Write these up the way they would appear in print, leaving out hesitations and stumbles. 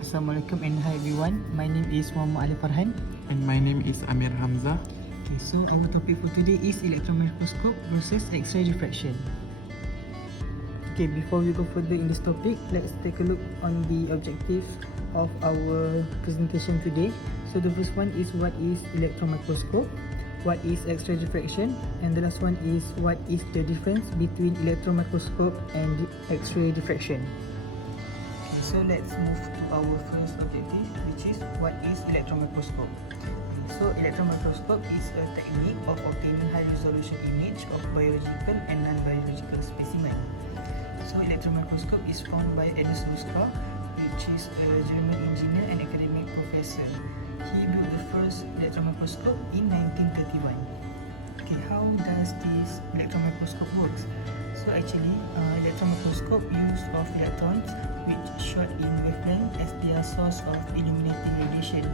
Assalamualaikum and hi everyone. My name is Muhammad Ali Farhan. And my name is Amir Hamzah. Okay, so our topic for today is electron microscope versus X-ray diffraction. Okay, before we go further in this topic, let's take a look on the objective of our presentation today. So the first one is what is electron microscope, what is X-ray diffraction, and the last one is what is the difference between electron microscope and X-ray diffraction. Okay, so let's move to our first objective, which is what is electron microscope. So electron microscope is a technique of obtaining high resolution image of biological and non-biological specimen. So electron microscope is founded by Ernst Ruska, which is a German engineer and academic professor. He built the first electron microscope in 1931. Okay, how does this electron microscope works? So actually, electron microscope use of electrons which shot in wavelength as their source of illuminating radiation,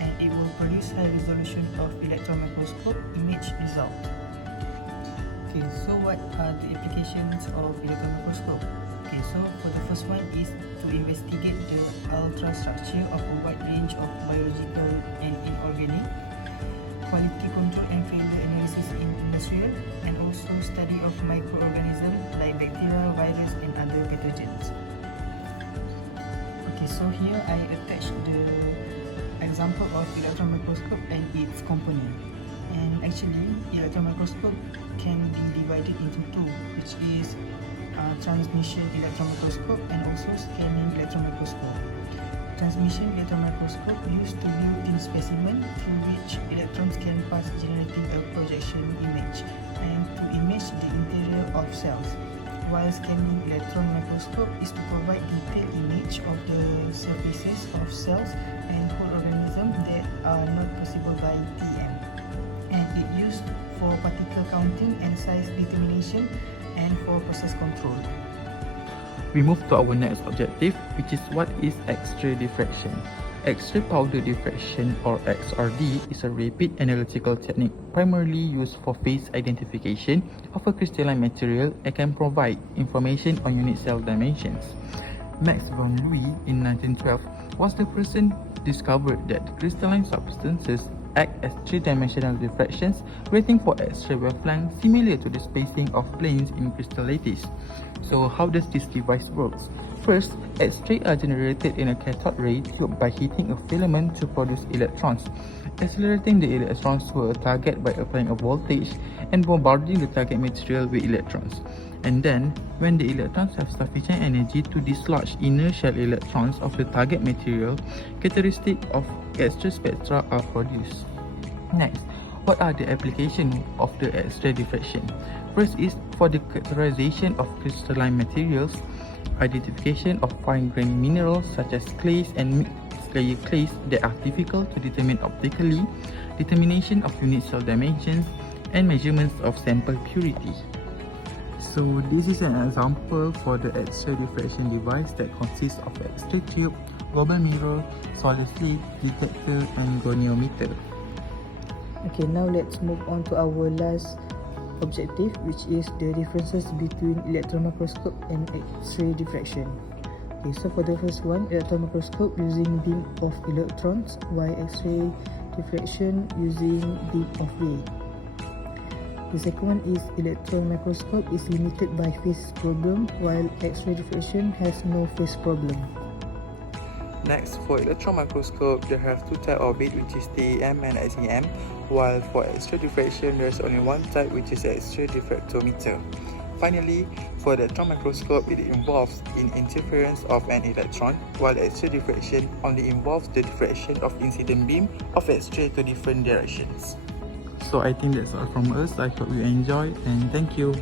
and it will produce high resolution of electron microscope image result. Okay, so what are the applications of electron microscope? Okay, so for the first one is to investigate the ultrastructure of a wide range of biological and inorganic, quality control and failure analysis in industrial, and also study of microorganisms like bacteria, virus and other pathogens. Okay, so here I attached the example of electron microscope and its component. And actually, electron microscope can be divided into two, which is transmission electron microscope and also scanning electron microscope. Transmission electron microscope used to view thin specimen through which electrons can pass, generating a projection image and to image the interior of cells, while scanning electron microscope is to provide detailed image of the surfaces of cells and whole organisms that are not possible by TEM, and it used for particle counting and size determination and for process control. We move to our next objective, which is what is X-ray diffraction. X-ray powder diffraction, or XRD, is a rapid analytical technique primarily used for phase identification of a crystalline material and can provide information on unit cell dimensions. Max von Louis in 1912 was the person who discovered that crystalline substances act as three-dimensional diffractions, rating for X-ray wavelength similar to the spacing of planes in crystal lattice. So how does this device work? First, X-rays are generated in a cathode ray tube by heating a filament to produce electrons, accelerating the electrons to a target by applying a voltage and bombarding the target material with electrons. And then, when the electrons have sufficient energy to dislodge inner shell electrons of the target material, characteristics of X-ray spectra are produced. Next, what are the applications of the X-ray diffraction? First is for the characterization of crystalline materials, identification of fine-grained minerals such as clays and mixed-layer clays that are difficult to determine optically, determination of unit cell dimensions, and measurements of sample purity. So this is an example for the X-ray diffraction device that consists of X-ray tube, global mirror, solid slit, detector, and goniometer. Okay, now let's move on to our last objective, which is the differences between electron microscope and X-ray diffraction. Okay, so for the first one, electron microscope using beam of electrons, while X-ray diffraction using beam of ray. The second one is electron microscope is limited by phase problem, while X-ray diffraction has no phase problem. Next, for electron microscope, there have two types of it, which is TEM and SEM, while for X-ray diffraction, there is only one type, which is X-ray diffractometer. Finally, for electron microscope, it involves in interference of an electron, while X-ray diffraction only involves the diffraction of incident beam of X-ray to different directions. So I think that's all from us. I hope you enjoy, and thank you.